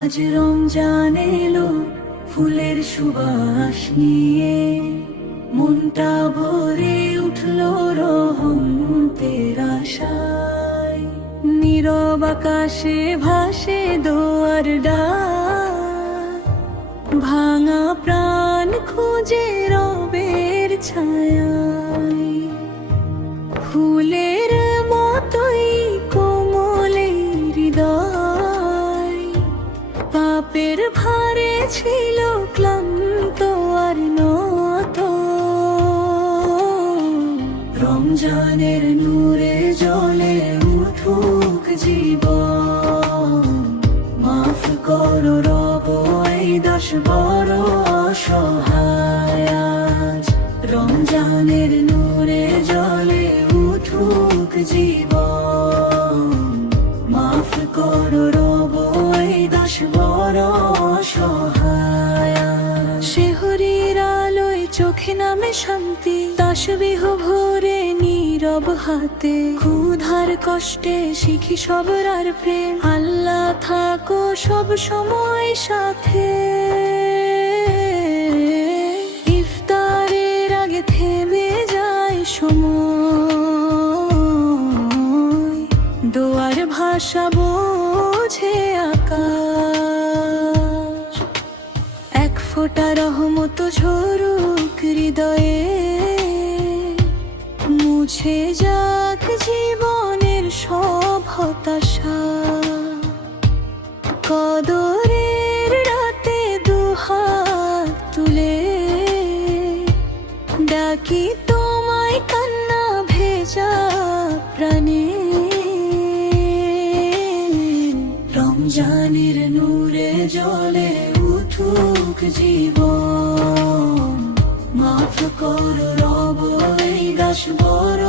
আজ রমজান এলো ফুলের সুবাস নিয়ে। মনটা ভরে উঠল রহমতের আশায়। নীরব আকাশে ভাসে দোয়ার ডাক। ভাঙা প্রাণ খুঁজে রবের ছায়ায় পাপের ভারে ছিল ক্লান্ত আর নত রমজানের নূরে জলে উঠুক জীবন মাফ করো রব, এই দশ বড় অসহায়। রমজানের নূরে নামে শান্তি তাসবিহ ভোরে নীরব হাতে। ক্ষুধার কষ্টে শিখি সবর আর প্রেম, আল্লাহ থাকো সব সময় সাথে। ইফতারের আগে থেমে যায় সময়, দোয়ার ভাষা বোঝে আকাশ। ফোঁটা রহমত ঝরুক হৃদয়ে। মুছে যাক জীবনের সব হতাশা। কদরের রাতে দুহাত তুলে ডাকি তোমায় কান্না ভেজা প্রাণে। রমজানের নূরে জলে উঠুক জীবন। মাফ করো রব, এই দাস বড়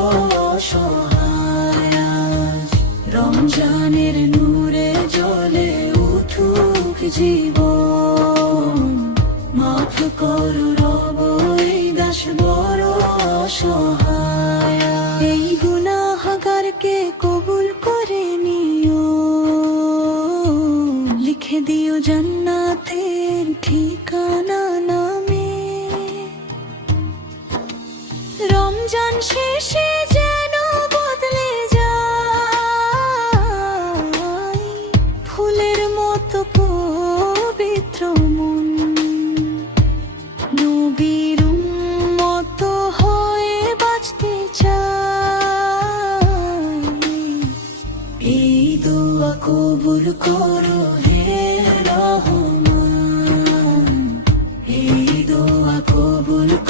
অসহায়। রমজানের নূরে জলে উঠুক জীবন। মাফ করো রব, এই দাস বড় অসহায় এই গুনাহগারকে কবুল করে নিও। লিখে দিও জান্নাতের ঠিকানা নামে। রমজান শেষে যেন বদলে যায়। ফুলের মতো পবিত্র মন। নবীর মতো হয়ে বাঁচতে চাই। এই দোয়া কবুল করো। kabul